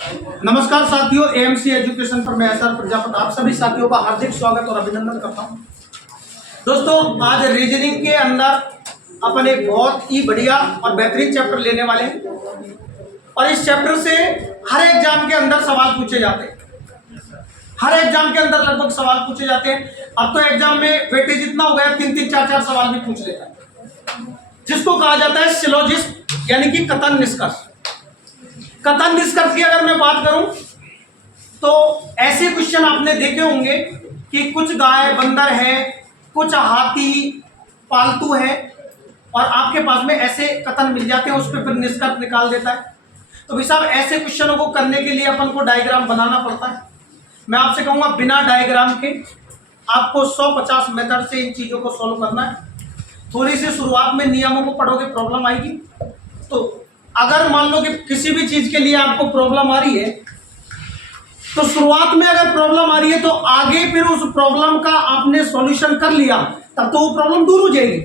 नमस्कार साथियों, AMC education पर मैं एसआर प्रजापति आप सभी साथियों का हार्दिक स्वागत और अभिनंदन करता हूं। दोस्तों, आज रीजनिंग के अंदर अपन एक बहुत ही बढ़िया और बेहतरीन चैप्टर लेने वाले हैं और इस चैप्टर से हर एग्जाम के अंदर सवाल पूछे जाते हैं। हर एग्जाम के अंदर लगभग सवाल पूछे जाते हैं। अब तो एग्जाम में वेटेज इतना हो गया 3-3, 4-4 सवाल भी पूछ लेता है, जिसको कहा जाता है सिलोजिस्ट यानी कि कथन निष्कर्ष। कथन निष्कर्ष की अगर मैं बात करूं तो ऐसे क्वेश्चन आपने देखे होंगे कि कुछ गाय बंदर है, कुछ हाथी पालतू है और आपके पास में ऐसे कथन मिल जाते हैं, उस पर फिर निष्कर्ष निकाल देता है। तो भाई साहब, ऐसे क्वेश्चनों को करने के लिए अपन को डायग्राम बनाना पड़ता है। मैं आपसे कहूंगा बिना डायग्राम के आपको 150 मेथड से इन चीजों को सॉल्व करना है। थोड़ी सी शुरुआत में नियमों को पढ़ोगे प्रॉब्लम आएगी। तो अगर मान लो कि किसी भी चीज के लिए आपको प्रॉब्लम आ रही है तो शुरुआत में अगर प्रॉब्लम आ रही है तो आगे फिर उस प्रॉब्लम का आपने सॉल्यूशन कर लिया तब तो वो प्रॉब्लम दूर हो जाएगी।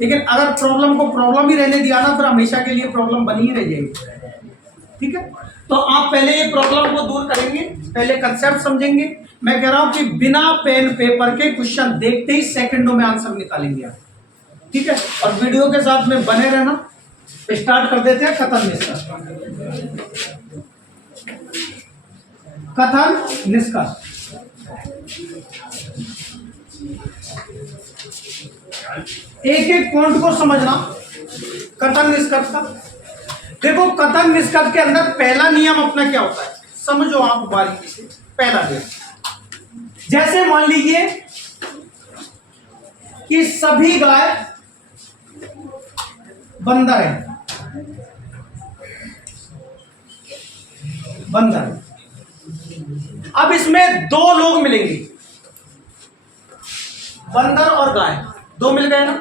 लेकिन अगर प्रॉब्लम को प्रॉब्लम ही रहने दिया ना, फिर हमेशा के लिए प्रॉब्लम बनी ही रह जाएगी। ठीक है, तो आप पहले ये प्रॉब्लम को दूर करेंगे, पहले कंसेप्ट समझेंगे। मैं कह रहा हूं कि बिना पेन पेपर के क्वेश्चन देखते ही सेकंडों में आंसर निकालेंगे आप। ठीक है, और वीडियो के साथ में बने रहना। स्टार्ट कर देते हैं कथन निष्कर्ष। कथन निष्कर्ष एक एक पॉइंट को समझना कथन निष्कर्ष का। देखो, कथन निष्कर्ष के अंदर पहला नियम अपना क्या होता है, समझो आप बारीकी से। पहला नियम, जैसे मान लीजिए कि सभी गाय बंदर है, बंदर। अब इसमें दो लोग मिलेंगे, बंदर और गाय, दो मिल गए ना।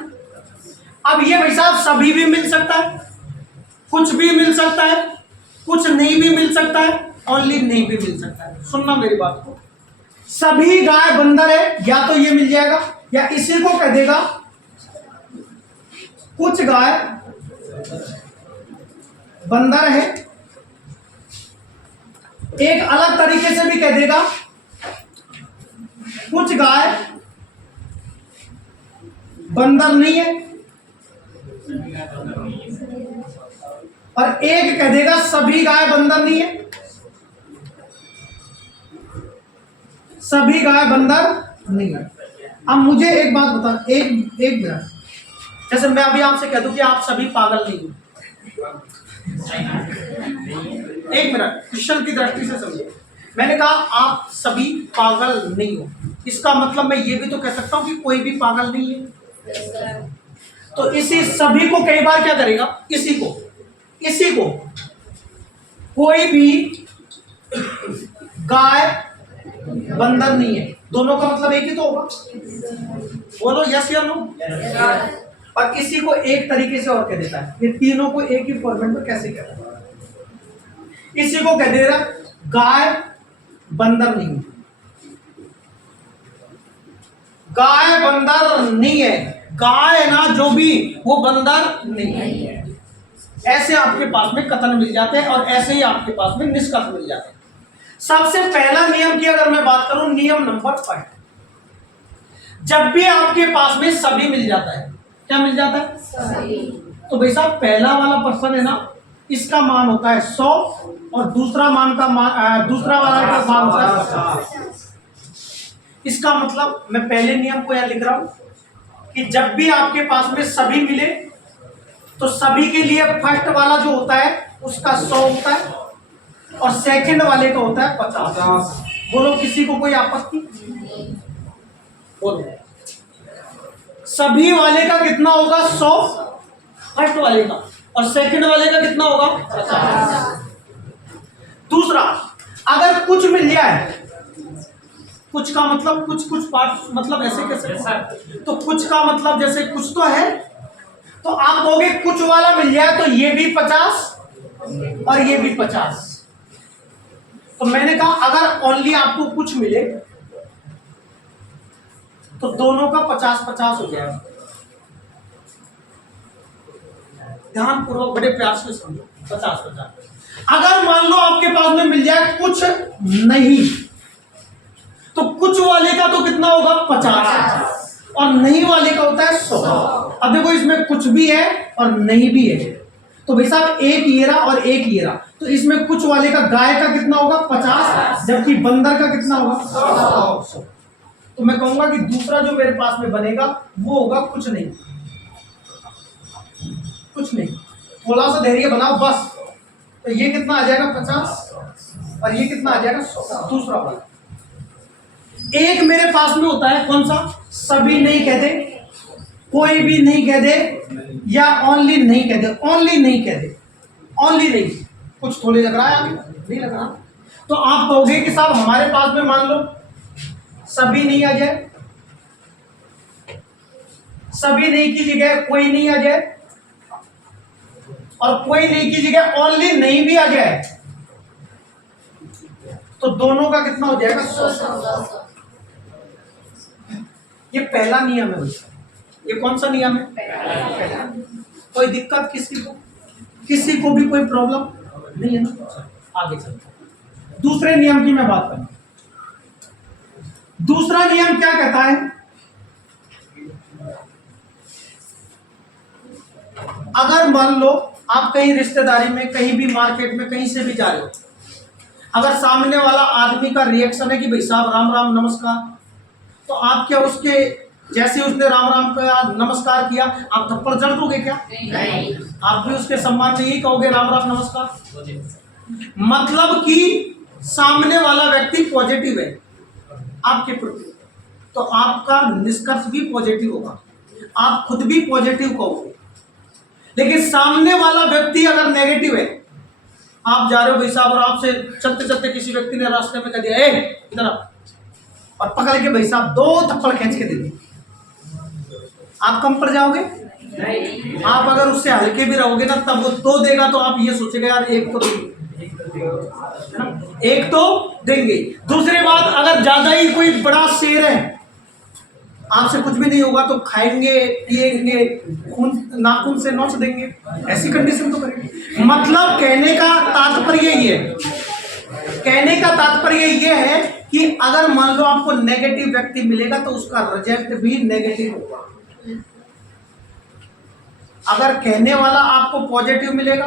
अब ये भाई साहब सभी भी मिल सकता है, कुछ भी मिल सकता है, कुछ नहीं भी मिल सकता है, ओनली नहीं भी मिल सकता है। सुनना मेरी बात को, सभी गाय बंदर है, या तो ये मिल जाएगा या इसी को कह देगा कुछ गाय बंदर है। एक अलग तरीके से भी कह देगा कुछ गाय बंदर नहीं है, और एक कह देगा सभी गाय बंदर नहीं है, सभी गाय बंदर नहीं है। अब मुझे एक बात बता, एक मिनट, जैसे मैं अभी आपसे कह दूं कि आप सभी पागल नहीं हो, एक मिनट क्वेश्चन की दृष्टि से समझिए। मैंने कहा आप सभी पागल नहीं हो, इसका मतलब मैं ये भी तो कह सकता हूं कि कोई भी पागल नहीं है। तो इसी सभी को कई बार क्या करेगा, इसी को कोई भी गाय बंदर नहीं है, दोनों का मतलब एक ही तो होगा। बोलो यस या नो। और इसी को एक तरीके से और कह देता है, ये तीनों को एक ही फॉर्मेट में कैसे कहता है। इसी को कह देगा गाय बंदर नहीं है, गाय बंदर नहीं है, गाय ना जो भी वो बंदर नहीं है। ऐसे आपके पास में कथन मिल जाते हैं और ऐसे ही आपके पास में निष्कर्ष मिल जाते हैं। सबसे पहला नियम की अगर मैं बात करूं, नियम नंबर 5, जब भी आपके पास में सभी मिल जाता है, क्या मिल जाता है, सभी। तो भाई साहब पहला वाला पर्सन है ना, इसका मान होता है 100 और दूसरा वाला का मान होता है 50। इसका मतलब मैं पहले नियम को यहां लिख रहा हूं कि जब भी आपके पास में सभी मिले तो सभी के लिए फर्स्ट वाला जो होता है उसका 100 होता है और सेकंड वाले का होता है 50। बोलो किसी को कोई आपत्ति? बोलो सभी वाले का कितना होगा, 100 फर्स्ट वाले का, और सेकंड वाले का कितना होगा, 50। दूसरा, अगर कुछ मिल जाए, कुछ का मतलब कुछ पार्ट, मतलब ऐसे कैसे, तो कुछ का मतलब जैसे कुछ तो है, तो आप कहोगे कुछ वाला मिल जाए तो ये भी 50 और ये भी 50। तो मैंने कहा अगर ओनली आपको कुछ मिले तो दोनों का 50-50 हो जाएगा। ध्यानपूर्वक बड़े प्यार से समझो, 50-50। अगर मान लो आपके पास में मिल जाए कुछ नहीं, तो कुछ वाले का तो कितना होगा 50 और नहीं वाले का होता है 100। अब देखो इसमें कुछ भी है और नहीं भी है, तो भाई साहब एक ये रहा और एक ये रहा, तो इसमें कुछ वाले का गाय का कितना होगा 50, जबकि बंदर का कितना होगा 100। तो मैं कहूंगा कि दूसरा जो मेरे पास में बनेगा वो होगा कुछ नहीं, कुछ नहीं। थोड़ा सा धैर्य बनाओ बस। तो ये कितना आ जाएगा 50 और ये कितना आ जाएगा 100, दूसरा वाला। एक मेरे पास में होता है कौन सा, सभी नहीं कह दे, कोई भी नहीं कह दे, या ओनली नहीं कह दे। ओनली नहीं कह दे, ओनली नहीं, कुछ थोड़ी लग रहा है आगे, नहीं लग रहा। तो आप कहोगे कि साहब हमारे पास में मान लो सभी नहीं आ जाए, सभी नहीं की जगह कोई नहीं आ जाए, और कोई नहीं की जगह ओनली नहीं भी आ जाए, तो दोनों का कितना हो जाएगा 100। ये पहला नियम है भैया। ये कौन सा नियम है, पहला। कोई दिक्कत किसी को भी कोई प्रॉब्लम नहीं है ना। आगे चलते दूसरे नियम की मैं बात करूं। दूसरा नियम क्या कहता है, अगर मान लो आप कहीं रिश्तेदारी में, कहीं भी मार्केट में, कहीं से भी जा रहे हो, अगर सामने वाला आदमी का रिएक्शन है कि भाई साहब राम राम नमस्कार, तो आप क्या उसके जैसे उसने राम राम का नमस्कार किया आप थप्पड़ जड़ दोगे क्या? नहीं। आप भी उसके सम्मान में यही कहोगे राम राम नमस्कार। मतलब कि सामने वाला व्यक्ति पॉजिटिव है आपके प्रति, तो आपका निष्कर्ष भी पॉजिटिव होगा, आप खुद भी पॉजिटिव कहोगे। लेकिन सामने वाला व्यक्ति अगर नेगेटिव है, आप जा रहे हो भाई साहब और आपसे चलते चलते किसी व्यक्ति ने रास्ते में कह दिया ए इधर आ, और पकड़ के भाई साहब 2 थप्पड़ खींच के दे दिए, आप कम पड़ जाओगे? नहीं। आप अगर उससे हल्के भी रहोगे ना, तब वो 2 देगा तो आप ये सोचेगा यार एक तो देंगे, एक तो देंगे। दूसरी बात, अगर ज्यादा ही कोई बड़ा शेर है, आपसे कुछ भी नहीं होगा तो खाएंगे पिएंगे, खून नाखून से नोच देंगे, ऐसी कंडीशन तो करेंगे। मतलब कहने का तात्पर्य ये है, कहने का तात्पर्य ये है कि अगर मान लो आपको नेगेटिव व्यक्ति मिलेगा तो उसका रिजल्ट भी नेगेटिव होगा। अगर कहने वाला आपको पॉजिटिव मिलेगा,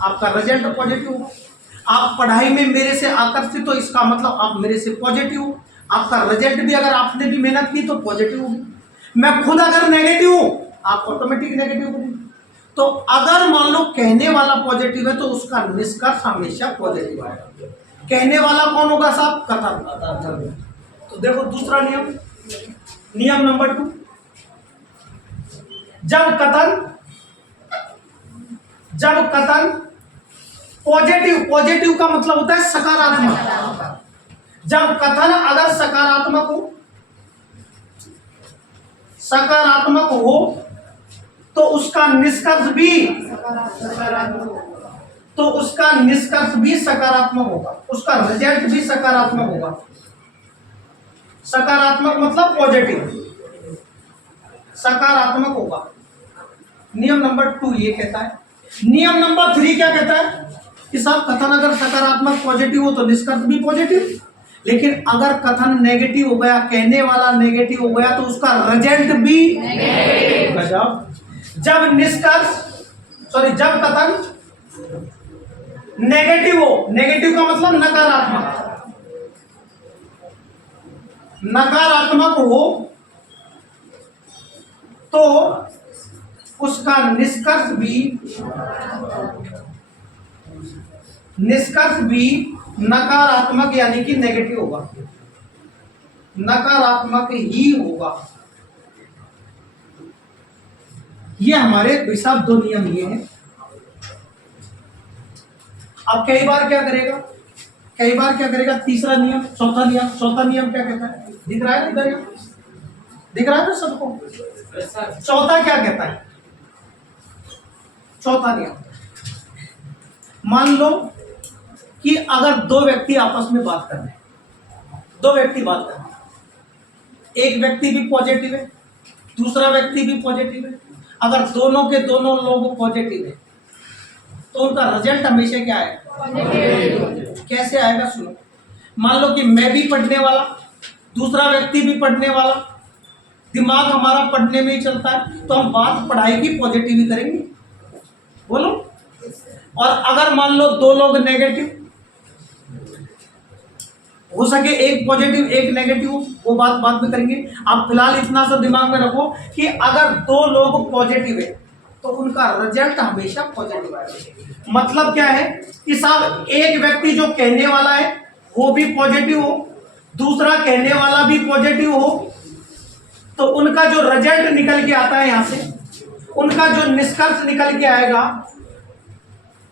आपका रिजल्ट पॉजिटिव होगा। आप पढ़ाई में मेरे से आकर्षित हो, इसका मतलब आप मेरे से पॉजिटिव हो, आपका रिजल्ट भी अगर आपने भी मेहनत की तो पॉजिटिव होगी। मैं खुद अगर नेगेटिव हूं, आप ऑटोमेटिक नेगेटिव होंगे। तो अगर मान लो कहने वाला पॉजिटिव है तो उसका निष्कर्ष हमेशा पॉजिटिव आएगा। कहने वाला कौन होगा साहब? कथन। तो देखो दूसरा नियम, नियम नंबर 2, जब कथन पॉजिटिव का मतलब होता है सकारात्मक। जब कथन अगर सकारात्मक हो तो उसका निष्कर्ष भी सकारात्मक होगा, उसका रिजल्ट भी सकारात्मक होगा। सकारात्मक मतलब पॉजिटिव, सकारात्मक होगा। नियम नंबर 2 ये कहता है। नियम नंबर 3 क्या कहता है कि साहब कथन अगर सकारात्मक पॉजिटिव हो तो निष्कर्ष भी पॉजिटिव, लेकिन अगर कथन नेगेटिव हो गया, कहने वाला नेगेटिव हो गया, तो उसका रिजल्ट भी नेगेटिव। जब कथन नेगेटिव हो, नेगेटिव का मतलब नकारात्मक हो तो उसका निष्कर्ष भी नकारात्मक यानी कि नेगेटिव होगा, नकारात्मक ही होगा। ये हमारे हिसाब 2 नियम ये हैं। अब कई बार क्या करेगा तीसरा नियम, चौथा नियम क्या कहता है? दिख रहा है इधर, दिख रहा है ना सबको? चौथा क्या कहता है? चौथा नियम, मान लो कि अगर 2 व्यक्ति आपस में बात कर रहे हैं, एक व्यक्ति भी पॉजिटिव है, दूसरा व्यक्ति भी पॉजिटिव है। अगर दोनों के दोनों लोग पॉजिटिव है तो उनका रिजल्ट हमेशा क्या है? कैसे आएगा सुनो। मान लो कि मैं भी पढ़ने वाला, दूसरा व्यक्ति भी पढ़ने वाला, दिमाग हमारा पढ़ने में ही चलता है, तो हम बात पढ़ाई की पॉजिटिव ही करेंगे, बोलो। और अगर मान लो दो लोग नेगेटिव, हो सके एक पॉजिटिव एक नेगेटिव, वो बात में करेंगे। आप फिलहाल इतना सा दिमाग में रखो कि अगर दो लोग पॉजिटिव है तो उनका रिजल्ट हमेशा पॉजिटिव आएगा। मतलब क्या है कि साहब एक व्यक्ति जो कहने वाला है वो भी पॉजिटिव हो, दूसरा कहने वाला भी पॉजिटिव हो, तो उनका जो रिजल्ट निकल के आता है यहां से, उनका जो निष्कर्ष निकल के आएगा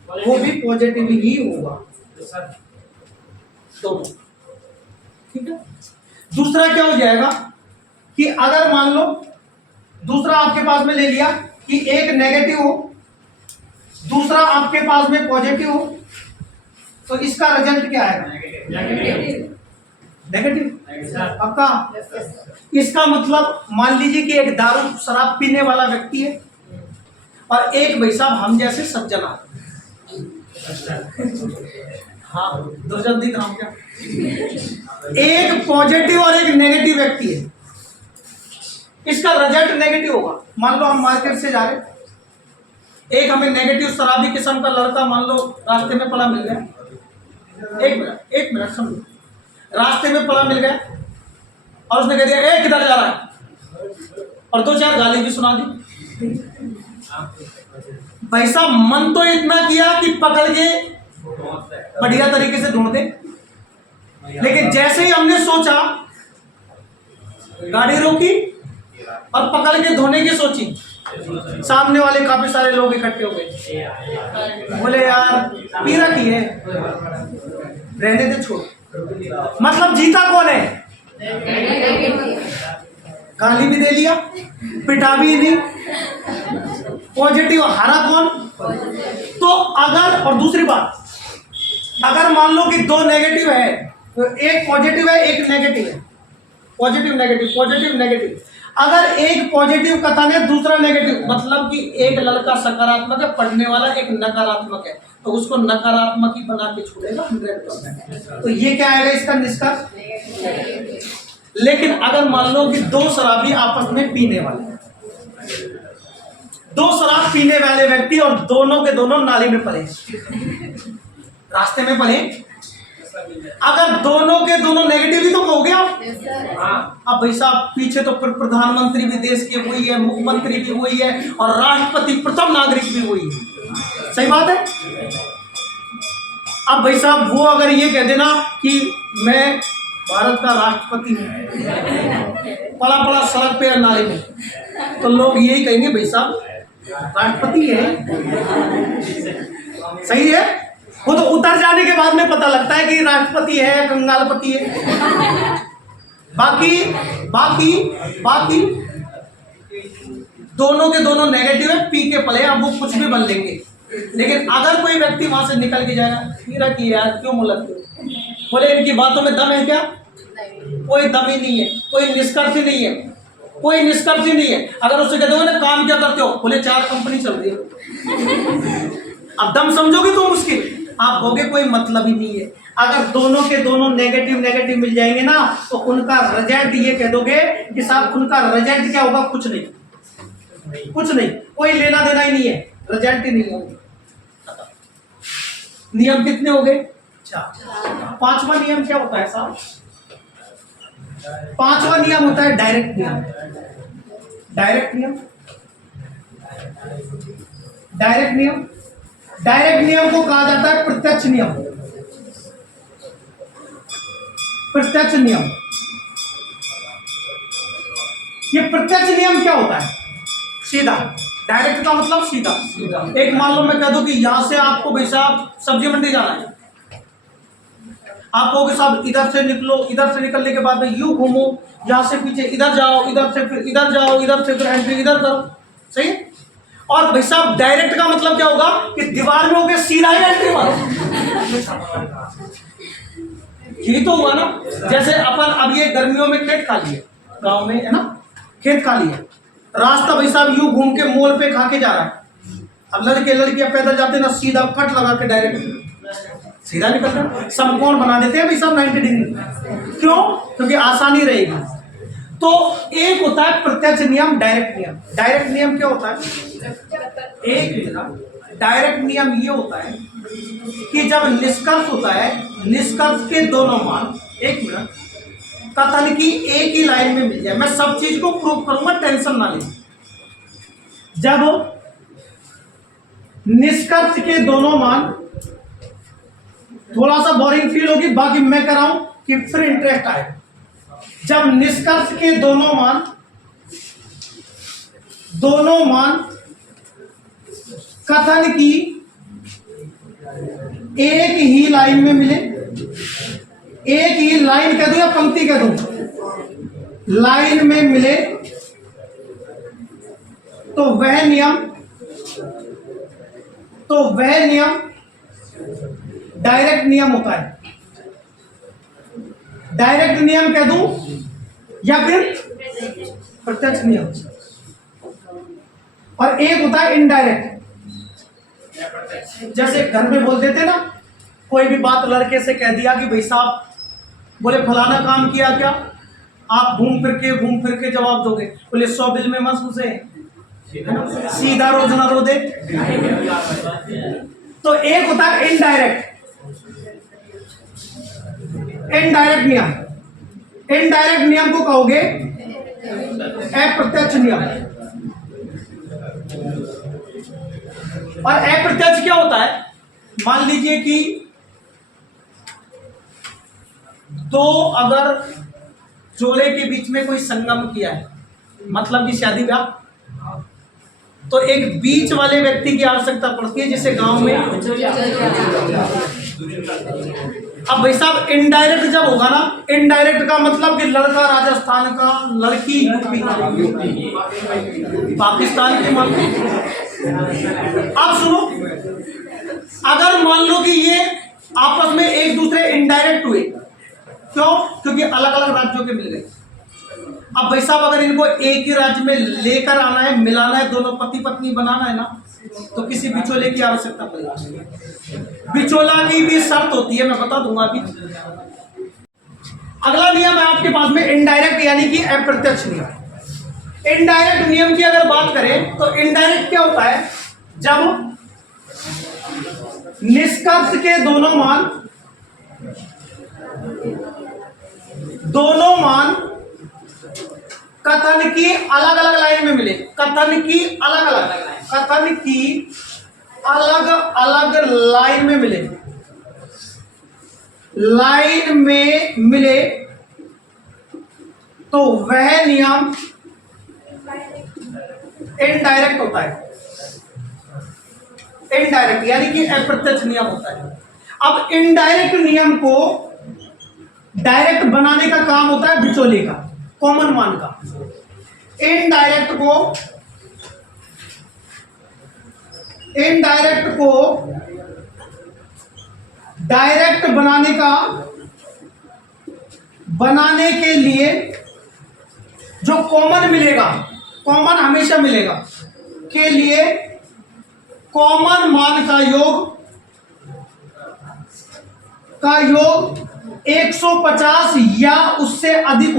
वो भी पॉजिटिव ही होगा, दोनों। ठीक है। दूसरा क्या हो जाएगा कि अगर मान लो दूसरा आपके पास में ले लिया कि एक नेगेटिव हो, दूसरा आपके पास में पॉजिटिव हो, तो इसका रिजल्ट क्या आएगा? नेगेटिव। पक्का? इसका मतलब मान लीजिए कि एक दारू शराब पीने वाला व्यक्ति है और एक भाई साहब हम जैसे सज्जन आदमी। हाँ, दुर्जन दिख रहा हूं क्या? एक पॉजिटिव और एक नेगेटिव व्यक्ति है, इसका रिजल्ट नेगेटिव होगा। मान लो हम मार्केट से जा रहे हैं, एक हमें नेगेटिव शराबी किस्म का लड़का मान लो रास्ते में पड़ा मिल गया। एक मिनट समझो, रास्ते में पड़ा मिल गया और उसने कह दिया ए किधर जा रहा है, और दो चार गाली भी सुना दी। भाई साहब मन तो इतना किया कि पकड़ के बढ़िया तरीके से ढूंढ दे, लेकिन जैसे ही हमने सोचा, गाड़ी रोकी और पकड़ के धोने की सोची, सामने वाले काफी सारे लोग इकट्ठे हो गए, बोले यार पी रखी है, रहने दे, छोड़। मतलब जीता कौन है? गाली भी दे लिया, पिटा भी नहीं, पॉजिटिव हारा कौन? तो अगर, और दूसरी बात, अगर मान लो कि दो नेगेटिव है, तो एक पॉजिटिव है एक नेगेटिव है, पॉजिटिव नेगेटिव पॉजिटिव नेगेटिव, अगर एक पॉजिटिव कथन है दूसरा नेगेटिव, मतलब कि एक लड़का सकारात्मक है, पढ़ने वाला एक नकारात्मक है, तो उसको नकारात्मक ही बना के छोड़ेगा 100%। तो ये क्या आएगा इसका निष्कर्ष? लेकिन अगर मान लो कि दो शराबी आपस में पीने वाले, दो शराब पीने वाले व्यक्ति और दोनों के दोनों नाली में पड़े, रास्ते में पड़े, अगर दोनों के दोनों नेगेटिव ही तो हो गया। अब भाई साहब पीछे तो प्रधानमंत्री भी देश के वही है, मुख्यमंत्री भी वही है और राष्ट्रपति प्रथम नागरिक भी वही है, सही बात है। अब भाई साहब वो अगर ये कह देना कि मैं भारत का राष्ट्रपति हूं, पड़ा पड़ा सड़क पे नाले में, तो लोग यही कहेंगे भाई साहब राष्ट्रपति है, सही है। वो तो उतर जाने के बाद में पता लगता है कि राष्ट्रपति है कंगालपति है। बाकी बाकी बाकी दोनों के दोनों नेगेटिव है, पी के पले, अब वो कुछ भी बन लेंगे। लेकिन अगर कोई व्यक्ति वहां से निकल के जाएगा, मेरा की यार क्यों मुलकते हो, बोले इनकी बातों में दम है क्या? कोई दम ही नहीं है, कोई निष्कर्ष ही नहीं है, कोई निष्कर्ष ही नहीं है। अगर उससे कहते हो ना काम क्या करते हो, बोले 4 कंपनी चल रही है। अब दम समझोगे तो मुश्किल, आप होगे कोई मतलब ही नहीं है। अगर दोनों के दोनों नेगेटिव नेगेटिव मिल जाएंगे ना, तो उनका रिजल्ट ये कह दोगे कि साहब उनका रिजल्ट क्या होगा? कुछ नहीं, कुछ नहीं, कोई लेना देना ही नहीं है, रिजल्ट ही नहीं होगा। नियम कितने हो गए? 4। 5वां नियम क्या होता है साहब? 5वां नियम होता है डायरेक्ट नियम। डायरेक्ट नियम, डायरेक्ट नियम, डायरेक्ट नियम को कहा जाता है प्रत्यक्ष नियम। प्रत्यक्ष नियम, ये प्रत्यक्ष नियम क्या होता है? सीधा। डायरेक्ट का मतलब सीधा। एक मान लो मैं कह दूं कि यहां से आपको भाई साहब सब्जी मंडी जाना है, आप कहोगे साहब इधर से निकलो, इधर से निकलने के बाद में यूं घूमो, यहां से पीछे इधर जाओ, इधर से फिर इधर जाओ, इधर से फिर एंट्री इधर करो, सही। और भाई साहब डायरेक्ट का मतलब क्या होगा कि दीवार में हो गया सीधा ही एंट्री मारो। यही तो हुआ ना। जैसे अपन अब ये गर्मियों में खेत खाली है, गांव में है ना, खेत खाली है, रास्ता भाई साहब यूं घूम के मोड़ पे खा के जा रहा है। अब लड़के लड़कियां पैदल जाते ना, सीधा कट लगा के डायरेक्ट सीधा निकल रहा है। समकोण बना देते हैं भाई सब 90 डिग्री। क्यों? क्योंकि आसानी रहेगी। तो एक होता है प्रत्यक्ष नियम, डायरेक्ट नियम। डायरेक्ट नियम क्या होता है? एक मिनट, डायरेक्ट नियम ये होता है कि जब निष्कर्ष होता है, निष्कर्ष के दोनों मान, एक मिनट, कथन की एक ही लाइन में मिल जाए। मैं सब चीज को प्रूव करूंगा, टेंशन ना ले। जब निष्कर्ष के दोनों मान, थोड़ा सा बोरिंग फील होगी, बाकी मैं कर रहा हूं कि फिर इंटरेस्ट आए। जब निष्कर्ष के दोनों मान कथन की एक ही लाइन में मिले, एक ही लाइन कह दूं या पंक्ति कह दूं, लाइन में मिले, तो वह नियम डायरेक्ट नियम होता है। डायरेक्ट नियम कह दूं या फिर प्रत्यक्ष नियम। और एक होता है इनडायरेक्ट। जैसे घर में बोल देते ना, कोई भी बात लड़के से कह दिया कि भाई साहब, बोले फलाना काम किया क्या? आप घूम फिर के जवाब दोगे। बोले 100 बिल में मत घुसे, सीधा रोज ना रो दे। तो एक होता है इनडायरेक्ट नियम। इनडायरेक्ट नियम को कहोगे अप्रत्यक्ष नियम। और अप्रत्यक्ष क्या होता है? मान लीजिए कि दो अगर जोड़े के बीच में कोई संगम किया है, मतलब कि शादी ब्याह, तो एक बीच वाले व्यक्ति की आवश्यकता पड़ती है, जिसे गांव में। अब भाई साहब इनडायरेक्ट जब होगा ना, इनडायरेक्ट का मतलब कि लड़का राजस्थान का, लड़की यूपी, पाकिस्तान की। मान लो, अब सुनो, अगर मान लो कि ये आपस में एक दूसरे इनडायरेक्ट हुए, क्यों? क्योंकि अलग अलग राज्यों के मिल गए। अब भाई साहब अगर इनको एक ही राज्य में लेकर आना है, मिलाना है, दोनों पति पत्नी बनाना है ना, तो किसी बिचौले की आवश्यकता पड़ेगी। बिचौला की भी शर्त होती है, मैं बता दूंगा अभी। अगला नियम है आपके पास में इनडायरेक्ट, यानी कि अप्रत्यक्ष नियम। इनडायरेक्ट नियम की अगर बात करें तो इनडायरेक्ट क्या होता है? जब निष्कर्ष के दोनों मान कथन की अलग अलग लाइन में मिले, कथन की अलग अलग लाइन में मिले, तो वह नियम इनडायरेक्ट होता है। इनडायरेक्ट यानी कि अप्रत्यक्ष नियम होता है। अब इनडायरेक्ट नियम को डायरेक्ट बनाने का काम होता है बिचौले का, कॉमन मान का। इनडायरेक्ट को डायरेक्ट बनाने के लिए जो कॉमन मिलेगा, कॉमन हमेशा मिलेगा, के लिए कॉमन मान का योग 150 या उससे अधिक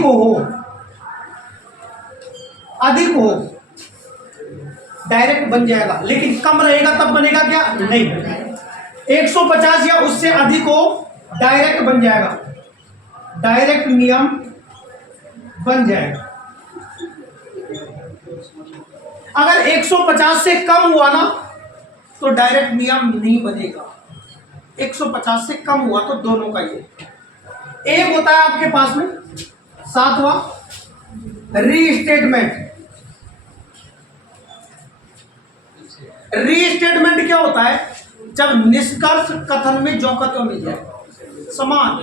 हो, डायरेक्ट बन जाएगा। लेकिन कम रहेगा तब बनेगा क्या? नहीं, 150 या उससे अधिक हो, डायरेक्ट बन जाएगा, डायरेक्ट नियम बन जाएगा। अगर 150 से कम हुआ ना, तो डायरेक्ट नियम नहीं बनेगा। 150 से कम हुआ तो दोनों का ये एक होता है आपके पास में। 7वां रीस्टेटमेंट। रीस्टेटमेंट क्या होता है? जब निष्कर्ष कथन में जो का त्यों मिल जाए, समान,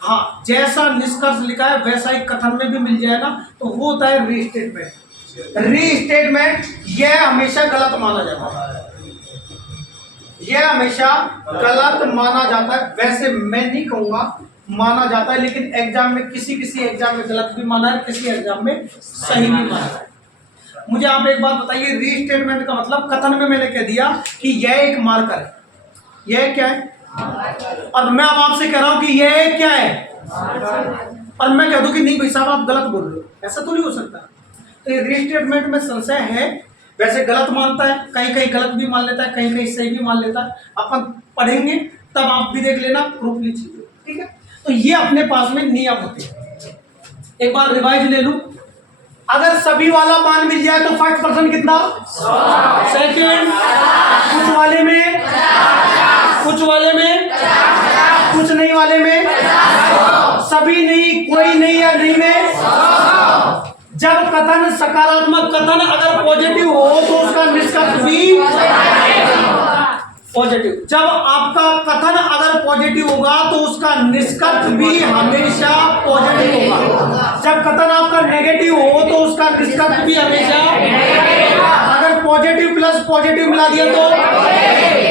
हाँ, जैसा निष्कर्ष लिखा है वैसा ही कथन में भी मिल जाए ना, तो वो होता है रीस्टेटमेंट। रीस्टेटमेंट यह हमेशा गलत माना जाता है, यह हमेशा गलत माना जाता है। वैसे मैं नहीं कहूंगा माना जाता है, लेकिन एग्जाम में किसी एग्जाम में गलत भी माना है, किसी एग्जाम में सही भी माना है। मुझे आप एक बात बताइए, रीस्टेटमेंट का मतलब कथन में मैंने कह दिया कि यह एक मार्कर है, यह क्या है, और मैं अब आपसे कह रहा हूं कि यह क्या है, और मैं कह दूं कि नहीं भाई साहब आप गलत बोल रहे हो, ऐसा तो नहीं हो सकता। तो ये रीस्टेटमेंट में संशय है, वैसे गलत मानता है, कहीं कहीं गलत भी मान लेता है, कहीं कहीं सही भी मान लेता है। अपन पढ़ेंगे तब आप भी देख लेना, प्रूफ लीजिए, ठीक है। तो ये अपने पास में नियम होते हैं। एक बार रिवाइज ले लूं, अगर सभी वाला मान मिल जाए तो 5% कितना, सेकेंड, कुछ वाले में, कुछ वाले में, कुछ नहीं वाले में, सभी नहीं, कोई नहीं या नहीं में। जब कथन सकारात्मक कथन अगर पॉजिटिव हो तो उसका निष्कर्ष भी पॉजिटिव। जब आपका कथन अगर पॉजिटिव होगा तो उसका निष्कर्ष भी हमेशा पॉजिटिव होगा। जब कथन आपका नेगेटिव हो तो उसका निष्कर्ष भी हमेशा, अगर पॉजिटिव प्लस पॉजिटिव मिला दिया तो,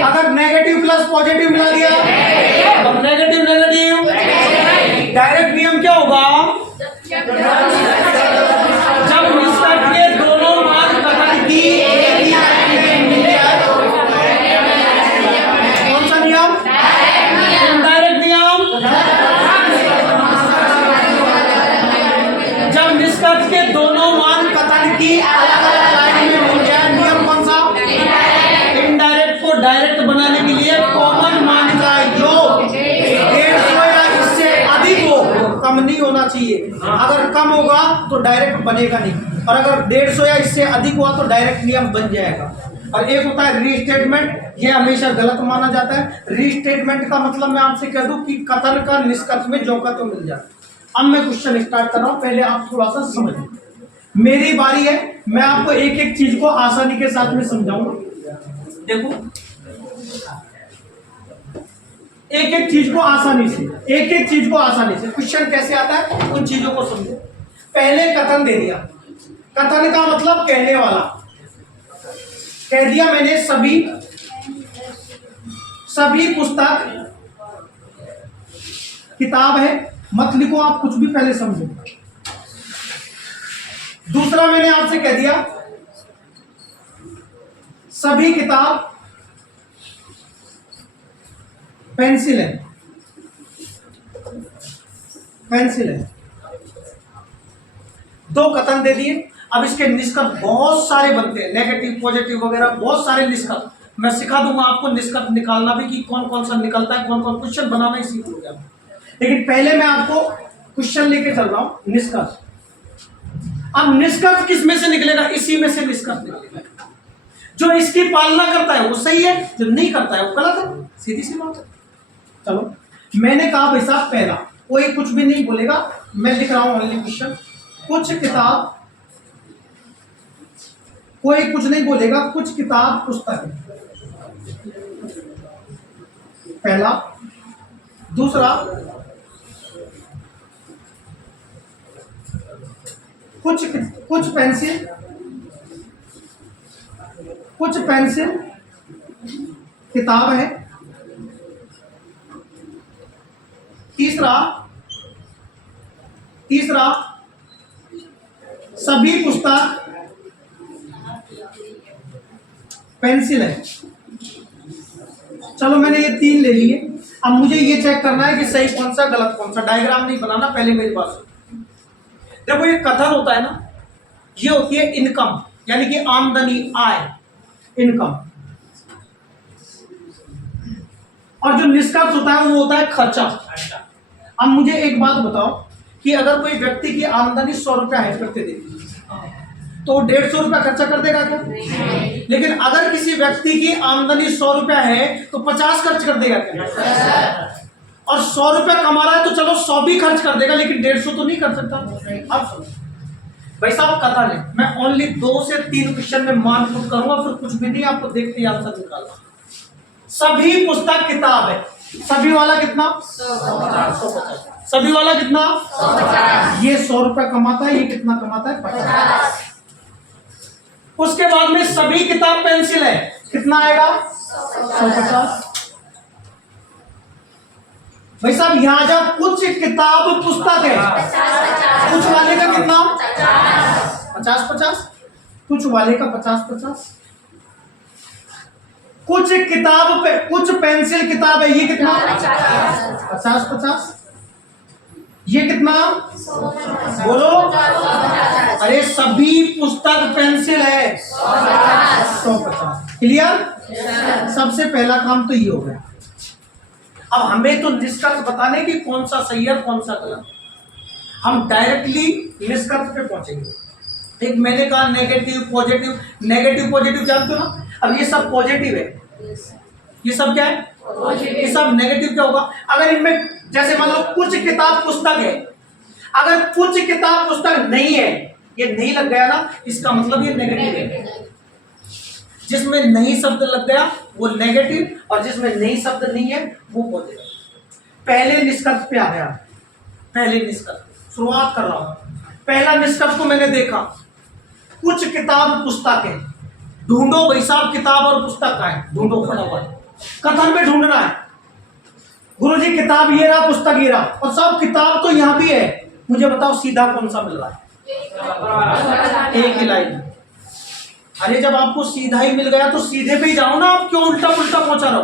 अगर नेगेटिव प्लस पॉजिटिव मिला दिया तो नेगेटिव नेगेटिव, डायरेक्ट नियम क्या होगा, जब निष्कर्ष के दोनों मान कथन की एक ही लाइन में मिल जाए, कौन सा नियम, इनडायरेक्ट नियम। जब निष्कर्ष के दोनों मान कथन की अलग अलग लाइन में मिल जाए, नियम कौन सा, इनडायरेक्ट को डायरेक्ट बनाने के लिए कॉमन मान का योग 150 या इससे अधिक हो, कम नहीं होना चाहिए। अगर कम होगा तो डायरेक्ट बनेगा नहीं, और अगर 150 या इससे अधिक हुआ तो डायरेक्ट नियम बन जाएगा। और एक होता है रीस्टेटमेंट, ये हमेशा गलत माना जाता है। रीस्टेटमेंट का मतलब मैं आपसे कह दूं कि कथन का निष्कर्ष में जो का तो मिल जाए। अब मैं क्वेश्चन स्टार्ट कर रहा हूं, पहले आप थोड़ा सा समझें, मेरी बारी है, मैं आपको एक एक चीज को आसानी के साथ में समझाऊंगा। देखो, एक एक चीज को आसानी से, एक एक चीज को आसानी से, क्वेश्चन कैसे आता है उन चीजों को समझो। पहले कथन दे दिया, कथन का मतलब कहने वाला, कह दिया मैंने सभी पुस्तक किताब है, मत लिखो आप, कुछ भी पहले समझो। दूसरा मैंने आपसे कह दिया सभी किताब पेंसिल है, पेंसिल है। दो कथन दे दिए। अब इसके निष्कर्ष बहुत सारे बनते हैं, नेगेटिव पॉजिटिव वगैरह बहुत सारे निष्कर्ष मैं सिखा दूंगा आपको, निष्कर्ष निकालना भी कि कौन कौन सा निकलता है, कौन कौन क्वेश्चन बनाना ही सीख लोगे आप। लेकिन पहले मैं आपको क्वेश्चन लेके चल रहा हूं, निष्कर्ष। अब निष्कर्ष किस में से निकलेगा, इसी में से निष्कर्ष निकलेगा। जो इसकी पालना करता है वो सही है, जो नहीं करता है वो गलत है, सीधी सी बात है। चलो, मैंने कहा भाई साहब पहला, कोई कुछ भी नहीं बोलेगा, मैं लिख रहा हूं ओनली क्वेश्चन। कुछ किताब, कोई कुछ नहीं बोलेगा, कुछ किताब पुस्तक है, पहला। दूसरा, कुछ पेंसिल, कुछ पेंसिल किताब है। तीसरा सभी पुस्तक पेंसिल है। चलो मैंने ये 3 ले लिए। अब मुझे ये चेक करना है कि सही कौन सा गलत कौन सा। डायग्राम नहीं बनाना, पहले मेरी बात सुनो। देखो, ये कथन होता है ना, ये होती है इनकम, यानी कि आमदनी, आय, इनकम। और जो निष्कर्ष होता है वो होता है खर्चा। अब मुझे एक बात बताओ कि अगर कोई व्यक्ति की आमदनी 100 रुपया है प्रतिदिन, तो 150 रुपया खर्चा कर देगा क्या? लेकिन अगर किसी व्यक्ति की आमदनी 100 रुपया है तो 50 खर्च कर देगा क्या? और 100 रुपया कमा रहा है तो चलो 100 भी खर्च कर देगा, लेकिन 150 तो नहीं कर सकता। अब सुनो भाई साहब, कथन है, मैं ओनली 2 से 3 क्वेश्चन में मान पुट करूंगा, फिर कुछ भी नहीं, आपको देखते ही आंसर निकालना। सभी पुस्तक किताब है, सभी वाला कितना? 150। सभी वाला कितना? 150। ये 100 रुपया कमाता है, ये कितना कमाता है? 50। उसके बाद में सभी किताब पेंसिल है, कितना आएगा? 150। भाई साहब यहां जा, कुछ किताब पुस्तक है, कुछ वाले का कितना? 50 50। कुछ वाले का 50-50। कुछ किताब पे, कुछ पेंसिल किताब है, ये कितना 50-50। ये कितना बोलो, अरे सभी पुस्तक पेंसिल है 150। क्लियर। सबसे पहला काम तो ये हो गया। अब हमें तो निष्कर्ष बताने की कौन सा सही है कौन सा गलत। हम डायरेक्टली निष्कर्ष पे पहुंचेंगे। एक मैंने कहा नेगेटिव पॉजिटिव, नेगेटिव पॉजिटिव जानते हो ना। अब ये सब पॉजिटिव है, ये सब क्या है, ये सब नेगेटिव क्या होगा। अगर इनमें जैसे मान लो कुछ किताब पुस्तक है, अगर कुछ किताब पुस्तक नहीं है, ये नहीं लग गया ना, इसका मतलब ये नेगेटिव है। जिसमें नहीं शब्द लग गया वो नेगेटिव, और जिसमें नहीं शब्द नहीं है वो पॉजिटिव। पहले निष्कर्ष पे आ गया। पहले निष्कर्ष शुरुआत कर रहा हूं। पहला निष्कर्ष को मैंने देखा, कुछ किताब पुस्तक है। ढूंढो भाई साहब, किताब और पुस्तक का है, ढूंढो फटाफट। कथन में ढूंढना है। गुरुजी किताब ये रहा, पुस्तक ये रहा, और सब किताब तो यहां भी है। मुझे बताओ सीधा कौन सा मिल रहा है, एक ही लाइन। अरे जब आपको सीधा ही मिल गया तो सीधे पे ही जाओ ना, आप क्यों उल्टा पुल्टा पहुंचा रहे हो।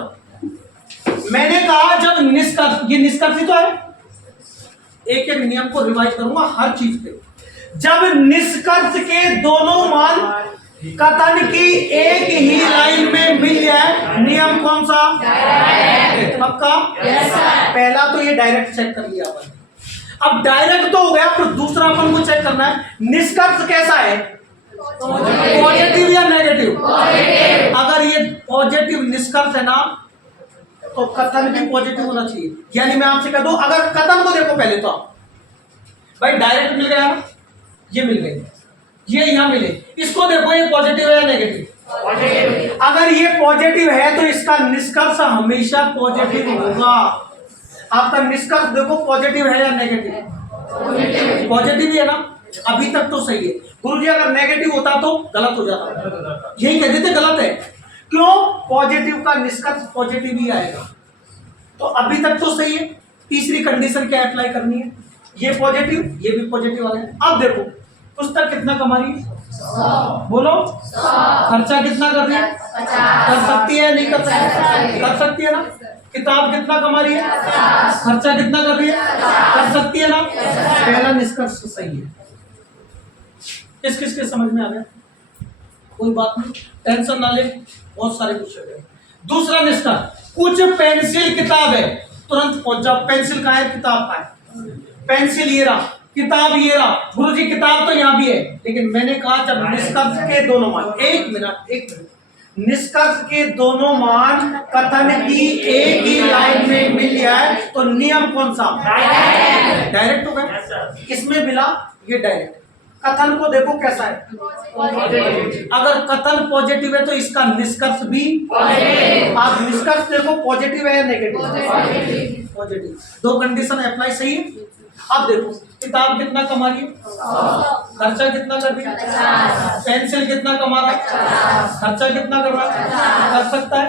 मैंने कहा जब निष्कर्ष, ये निष्कर्ष ही तो है। एक एक नियम को रिवाइज करूंगा हर चीज पे। जब निष्कर्ष के दोनों मान कथन की एक ही लाइन में मिल जाए, नियम कौन सा, पक्का। पहला तो ये डायरेक्ट चेक कर लिया अपन। अब डायरेक्ट तो हो गया, फिर दूसरा अपन को चेक करना है निष्कर्ष कैसा है, पॉजिटिव या नेगेटिव। अगर ये पॉजिटिव निष्कर्ष है ना तो कथन भी पॉजिटिव होना चाहिए। यानी मैं आपसे कह दूं, अगर कथन को देखो पहले तो आप भाई डायरेक्ट मिल गया, ये मिल गई, ये यहां मिले, इसको देखो ये पॉजिटिव है या नेगेटिव। अगर ये पॉजिटिव है तो इसका निष्कर्ष हमेशा पॉजिटिव होगा। आपका निष्कर्ष देखो पॉजिटिव है या नेगेटिव, पॉजिटिव ही है ना, अभी तक तो सही है। गुरुजी अगर नेगेटिव होता तो गलत हो जाता, यही कह देते गलत है। क्यों, पॉजिटिव का निष्कर्ष पॉजिटिव ही आएगा। तो अभी तक तो सही है। तीसरी कंडीशन क्या अप्लाई करनी है, ये पॉजिटिव ये भी पॉजिटिव आ गया। अब देखो पुस्तक कितना कमा रही है, बोलो, खर्चा कितना कर रही है, कर सकती है नहीं कर सकती, कर सकती है ना। किताब कितना कमा रही है, खर्चा कितना कर रही है, कर सकती है ना। पहला निष्कर्ष सही है। किस किस के समझ में आ गया, कोई बात नहीं, टेंशन ना ले, बहुत सारे क्वेश्चन है। दूसरा निष्कर्ष, कुछ पेंसिल किताब है, तुरंत पहुंच जाओ। पेंसिल का है, किताब का है, पेंसिल ये रहा, किताब ये रहा। गुरुजी किताब तो यहाँ भी है, लेकिन मैंने कहा जब निष्कर्ष के दोनों मान, एक मिनट, निष्कर्ष के दोनों मान कथन की एक ही लाइन में मिल जाए तो नियम कौन सा, डायरेक्ट हो गया। इसमें मिला, ये डायरेक्ट। कथन को देखो कैसा है, अगर कथन पॉजिटिव है तो इसका निष्कर्ष भी पॉजिटिव। आप निष्कर्ष देखो पॉजिटिव है या नेगेटिव, पॉजिटिव। दो कंडीशन अप्लाई सही है। अब देखो किताब कितना कमा रही है, खर्चा कितना कर रही है, पेंसिल कितना कमा रहा है, खर्चा कितना कर रहा है, कर सकता है,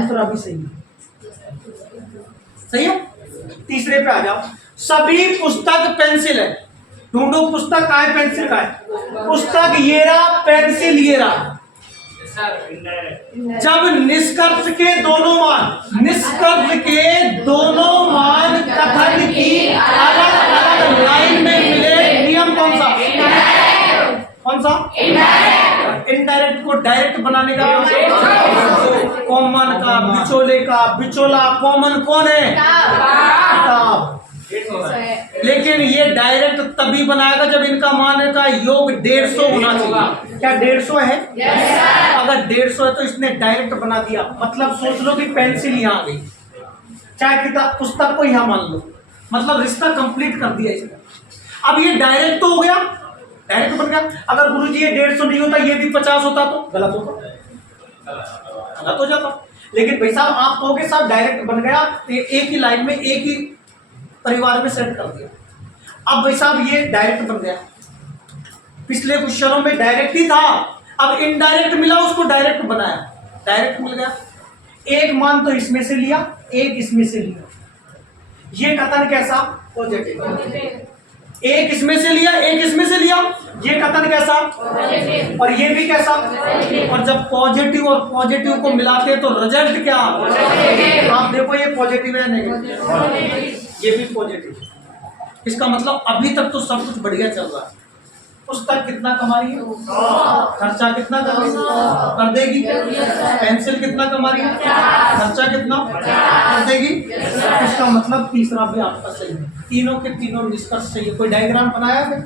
दूसरा भी सही है, सही है। तीसरे पे आ जाओ, सभी पुस्तक पेंसिल है। ढूंढो पुस्तक का है, पेंसिल का है। पुस्तक ये रहा, पेंसिल ये रहा। जब निष्कर्ष के दोनों मान, निष्कर्ष के दोनों मान कथन की अलग अलग लाइन में मिले, नियम कौन सा, कौन सा, इनडायरेक्ट को डायरेक्ट बनाने का, कॉमन का बिचोले का, बिचोला कॉमन कौन है, किताब। लेकिन ये डायरेक्ट तभी बनाएगा जब इनका मान का योग 150 होना चाहिए। क्या 150 है? अगर 150 है तो इसने डायरेक्ट बना दिया। मतलब सोच लो कि पेंसिल यहाँ आ गई, चाहे किताब पुस्तक को यहाँ मान लो, मतलब रिश्ता कंप्लीट कर दिया इसने। अब ये डायरेक्ट तो हो गया, डायरेक्ट बन गया। अगर गुरुजी ये 150 नहीं होता, ये भी 50 होता तो गलत होता, गलत हो जाता। लेकिन भाई साहब आप कहोगे साहब डायरेक्ट बन गया, तो एक ही लाइन में एक ही परिवार में सेट कर दिया। अब भाई साहब ये डायरेक्ट बन गया, पिछले क्वेश्चनों में डायरेक्ट ही था, अब इनडायरेक्ट मिला, उसको डायरेक्ट बनाया, डायरेक्ट मिल गया। एक मान तो इसमें से लिया, एक इसमें से लिया। ये कथन कैसा, पॉजिटिव। एक इसमें से लिया, एक इसमें से लिया, ये कथन कैसा और ये भी कैसा। और जब पॉजिटिव और पॉजिटिव को मिलाते हैं तो रिजल्ट क्या, आप देखो ये पॉजिटिव है नेगेटिव, ये भी पॉजिटिव। इसका मतलब अभी तक तो सब कुछ बढ़िया चल रहा है। पुस्तक कितना कमा रही है, खर्चा कितना कर देगी, पेंसिल कितना कमा रही है, खर्चा कितना कर देगी। इसका मतलब तीसरा भी आपका सही है, तीनों के तीनों निष्कर्ष सही है। कोई डायग्राम बनाया है?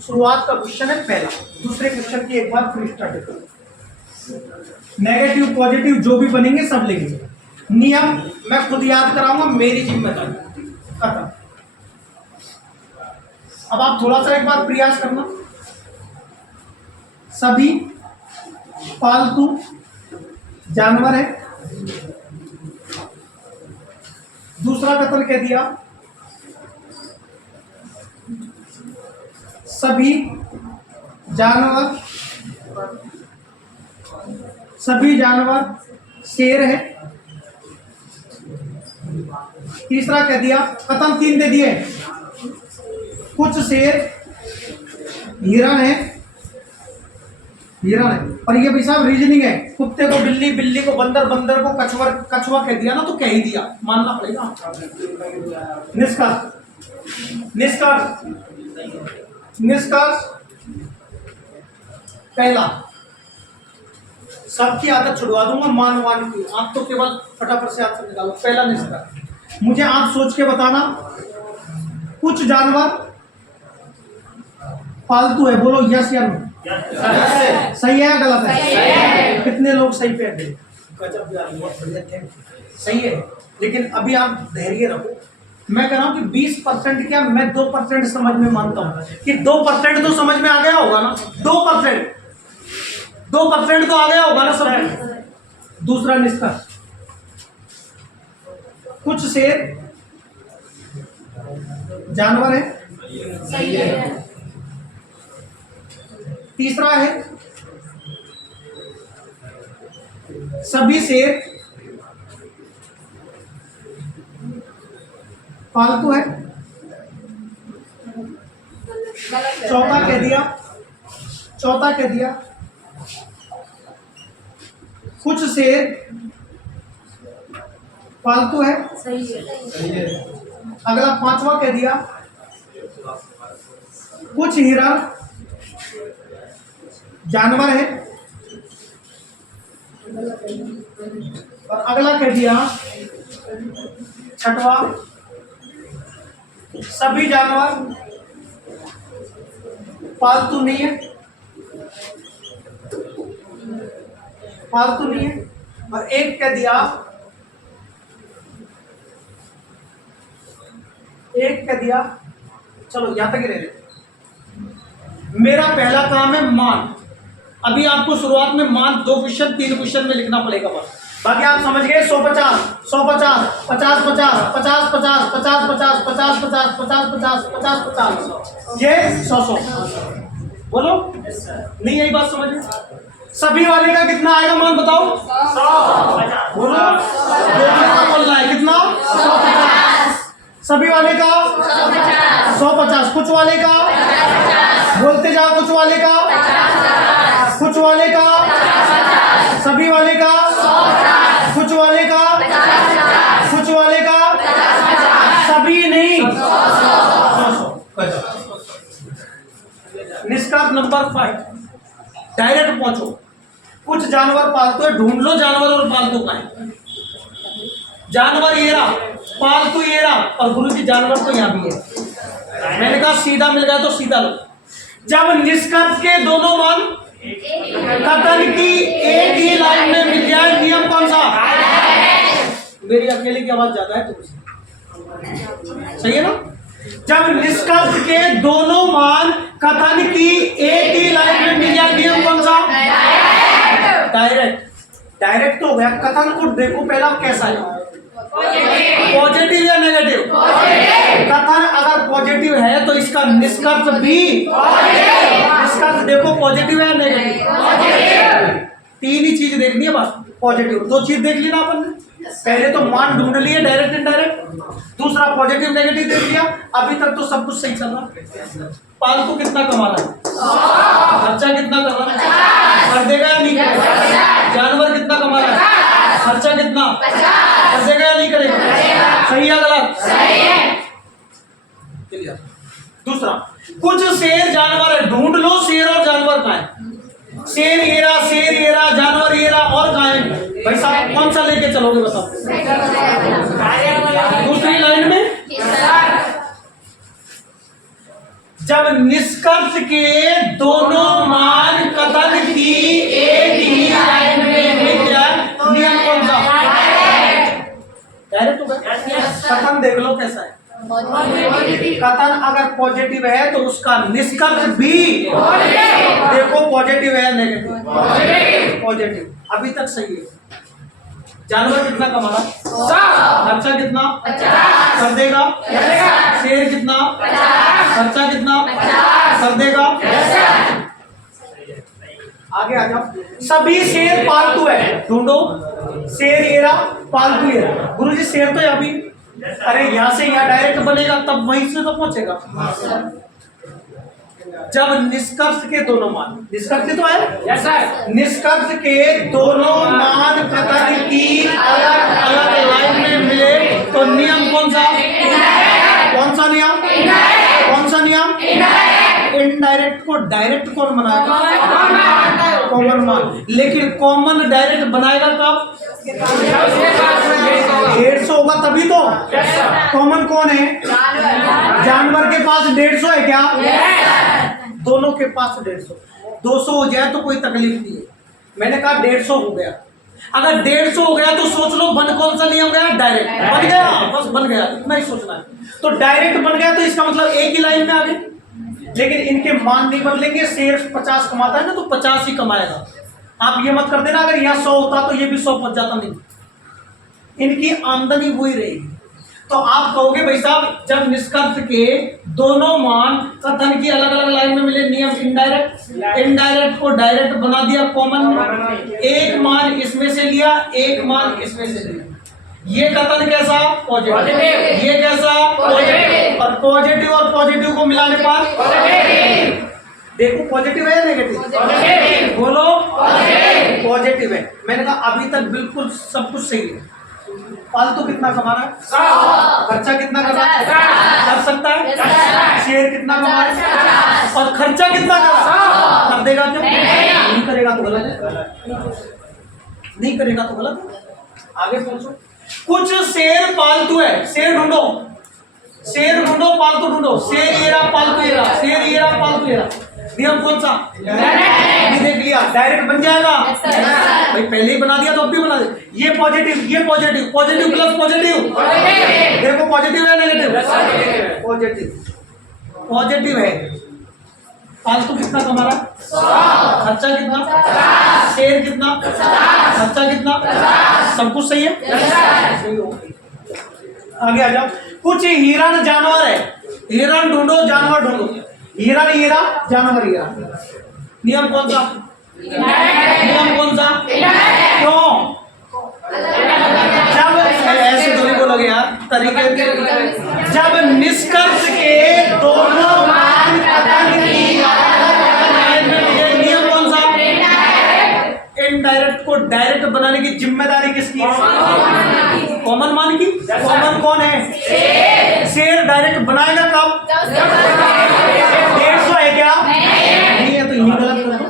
शुरुआत का क्वेश्चन है पहला, दूसरे क्वेश्चन की एक बार फिर स्टार्ट करो। नेगेटिव पॉजिटिव जो भी बनेंगे सब लिखेंगे। नियम मैं खुद याद कराऊंगा, मेरी जिम्मेदारी खत्म। अब आप थोड़ा सा एक बार प्रयास करना। सभी पालतू जानवर है, दूसरा कथन कह दिया सभी जानवर शेर है, तीसरा कह दिया कथन तीन दे दिए, कुछ शेर हिरण है, और ये भाई साहब रीजनिंग है। कुत्ते को बिल्ली, बिल्ली को बंदर, बंदर को कछुआ कह दिया ना तो कह ही दिया, मानना पड़ेगा। निष्कर्ष पहला, सबकी आदत छुड़वा दूंगा मान की, आप तो केवल फटाफट से आंसर निकालो। पहला निष्कर्ष, मुझे आप सोच के बताना, कुछ जानवर पालतू है, बोलो यस या नो। सही है या गलत है? कितने लोग सही पे हैं? सही है, लेकिन अभी आप धैर्य रखो। मैं कह रहा हूं कि 20% क्या, मैं 2% समझ में मानता हूं कि 2% तो समझ में आ गया होगा ना। 2% तो आ गया होगा ना सब। दूसरा निष्कर्ष, कुछ शेर जानवर है, सही है। तीसरा है सभी शेर पालतू है, चौथा कह दिया कुछ शेर पालतू है, सही है। अगला पांचवा कह दिया कुछ हिरण जानवर है, और अगला कह दिया छठवा सभी जानवर पालतू नहीं है, और एक कह दिया चलो यहां तक ही रह रहे। मेरा पहला काम है मान। अभी आपको शुरुआत में मान 2 क्वेश्चन 3 क्वेश्चन में लिखना पड़ेगा बस, बाकी आप समझ गए। 150 150 50 50 50 50 50 50 50 50 50 50 50 ये 100 बोलो नहीं, यही बात समझ में। सभी वाले का कितना आएगा मान बताओ? 100 बोलो, बोल रहा है कितना? 150। सभी वाले का 150, कुछ वाले का बोलते जाओ, कुछ वाले का, कुछ वाले का, सभी वाले का, कुछ वाले का, कुछ वाले का, सभी नहीं। निष्कर्ष नंबर 5, डायरेक्ट पहुंचो। कुछ जानवर पालतू है, ढूंढ लो जानवर और पालतू का है। जानवर ये रहा, पालतू ये रहा, और गुरु जी जानवर तो यहाँ भी है। मैंने कहा सीधा मिल गया तो सीधा लो। जब निष्कर्ष के दोनों मान कथन की एक ही लाइन में मिल जाए, नियम कौन सा? मेरी अकेले की आवाज ज्यादा है तुमसे, सही है ना? जब निष्कर्ष के दोनों मान कथन की एक ही लाइन में मिल जाए, नियम कौन सा? डायरेक्ट तो हो गया। कथन को देखो पहला कैसा है, पॉजिटिव या नेगेटिव? कथन अगर पॉजिटिव है तो इसका निष्कर्ष भी निष्कर्ष देखो पॉजिटिव है नेगेटिव? तीन ही चीज देखनी है बस। पॉजिटिव दो चीज देख ली ना अपन ने, पहले तो मान ढूंढ लिए डायरेक्ट इनडायरेक्ट, दूसरा पॉजिटिव नेगेटिव देख लिया। अभी तक तो सब कुछ सही चल रहा। पालतू कितना कमा रहा है, खर्चा कितना कर रहा है, कर देगा या नहीं करेगा? जानवर कितना कमा रहा है, खर्चा कितना कर देगा या नहीं करेगा? सही है गलत? क्लियर। दूसरा, कुछ शेर जानवर है, ढूंढ लो शेर और जानवर कहाँ है। शेर ये रहा, जानवर ये रहा, और कहाँ है? भाई साहब कौन सा लेके चलोगे बताओ? दूसरी लाइन में, जब निष्कर्ष के दोनों मान कथन की एक ही लाइन में मिल जाए, नियम कौन सा? डायरेक्ट होगा। कथन देख लो कैसा है। कथन अगर पॉजिटिव है तो उसका निष्कर्ष भी देखो पॉजिटिव है नेगेटिव? पॉजिटिव। अभी तक सही है। जानवर कितना कमा रहा, खर्चा कितना कर देगा, शेर कितना खर्चा कितना कर देगा। आगे आ जाओ। सभी शेर पालतू है, ढूंढो। शेर ये रहा, पालतू ये रहा। गुरुजी शेर तो यहाँ भी, अरे यहाँ से यहाँ डायरेक्ट बनेगा तब वहीं से तो पहुंचेगा। जब निष्कर्ष के दोनों मान, निष्कर्ष तो है, निष्कर्ष के दोनों मान कथन की अलग अलग लाइन में मिले तो नियम कौन सा? कौन सा नियम? कौन सा नियम? इनडायरेक्ट को डायरेक्ट कौन बनाएगा? कॉमन मान। लेकिन कॉमन डायरेक्ट बनाएगा कब? 150 होगा तभी तो। कॉमन कौन है? जानवर के पास 150 है क्या? दोनों के पास 150। 200 हो जाए तो कोई तकलीफ नहीं है। मैंने कहा 150 हो गया। अगर 150 हो गया तो सोच लो बन कौन सा नियम गया? डायरेक्ट बन गया, बस बन गया, इतना ही सोचना है। तो डायरेक्ट बन गया तो इसका मतलब एक ही लाइन में आ गए। लेकिन इनके मान नहीं बदलेंगे। शेर 50 कमाता है ना तो 50 ही कमाएगा। आप ये मत कर देना अगर यहाँ 100 होता तो ये भी 100 पहुंच जाता, नहीं। इनकी आमदनी वही रहेगी। तो आप कहोगे भाई साहब जब निष्कर्ष के दोनों मान कथन की अलग अलग लाइन में मिले, नियम इनडायरेक्ट, इनडायरेक्ट को डायरेक्ट बना दिया कॉमन में। एक मान इसमें से लिया, एक मान इसमें से लिया। ये कथन कैसा? पॉजिटिव। ये कैसा? पॉजिटिव। और पॉजिटिव को मिलाने पर देखो पॉजिटिव है या नेगेटिव? बोलो पॉजिटिव है। मैंने कहा अभी तक बिल्कुल सब कुछ सही है। पालतू कितना कमा रहा है, खर्चा कितना कर रहा है, कर सकता है। शेर कितना कमा रहा है और खर्चा कितना कर देगा क्या? नहीं करेगा तो गलत है, नहीं करेगा तो गलत है। आगे पूछो। कुछ शेर पालतू है, शेर ढूंढो, शेर ढूंढो, पालतू ढूंढो। शेर ये रहा, पालतू ये रहा, शेर ये रहा, पालतू ये रहा। नियम कौन सा? देख लिया, डायरेक्ट बन जाएगा। भाई पहले ही बना दिया तो अब भी बना दे। ये पॉजिटिव, ये पॉजिटिव, पॉजिटिव प्लस पॉजिटिव, देखो पॉजिटिव है नेगेटिव? पॉजिटिव। पॉजिटिव है। फालतू कितना कमा रहा, खर्चा कितना, शेर कितना, खर्चा कितना, सब कुछ सही है, सही हो। आगे आ जाओ। कुछ हिरण जानवर है, हिरण ढूंढो, जानवर ढूंढो। हिरण हीरा, जानवर हीरा। नियम कौन सा? नियम कौन सा? क्यों? जब ऐसे थोड़ी बोलोगे यार, तरीके जब निष्कर्ष के दोनों मान कथन की नियम कौन सा? इनडायरेक्ट को डायरेक्ट बनाने की जिम्मेदारी किसकी? कॉमन मान की। कॉमन कौन है? शेर डायरेक्ट बनाएगा कब? 150 है क्या? नहीं है तो यही गलत कर दो।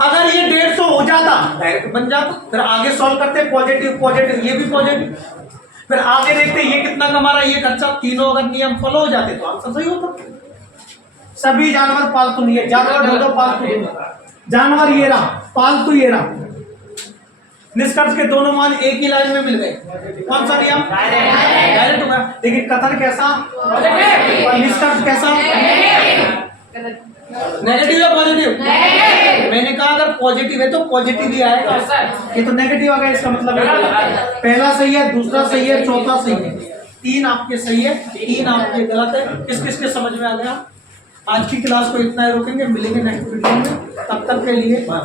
अगर ये 150 हो जाता डायरेक्ट बन जाता, फिर आगे सॉल्व करते पॉजिटिव पॉजिटिव, ये भी पॉजिटिव, फिर आगे देखते ये कितना कमा रहा है, ये खर्चा, तीनों अगर नियम फॉलो हो जाते तो आंसर सही होता। सभी जानवर पालतू नहीं है, जानवर ढूंढो, पालतू ढूंढो। जानवर ये रहा, पालतू ये रहा। निष्कर्ष के दोनों मान एक ही लाइन में मिल गए, कौन सा नियम? डायरेक्ट होगा। लेकिन कथन कैसा और निष्कर्ष कैसा? नेगेटिव या पॉजिटिव? मैंने कहा अगर पॉजिटिव है तो पॉजिटिव ही आएगा, ये तो नेगेटिव आ गया। इसका मतलब है पहला सही है, दूसरा सही है, चौथा सही है, 3 आपके सही है, 3 आपके गलत है। किस किस के समझ में आ गया? आज की क्लास को इतना ही रोकेंगे, मिलेंगे नेक्स्ट वीडियो में, तब तक के लिए बाय।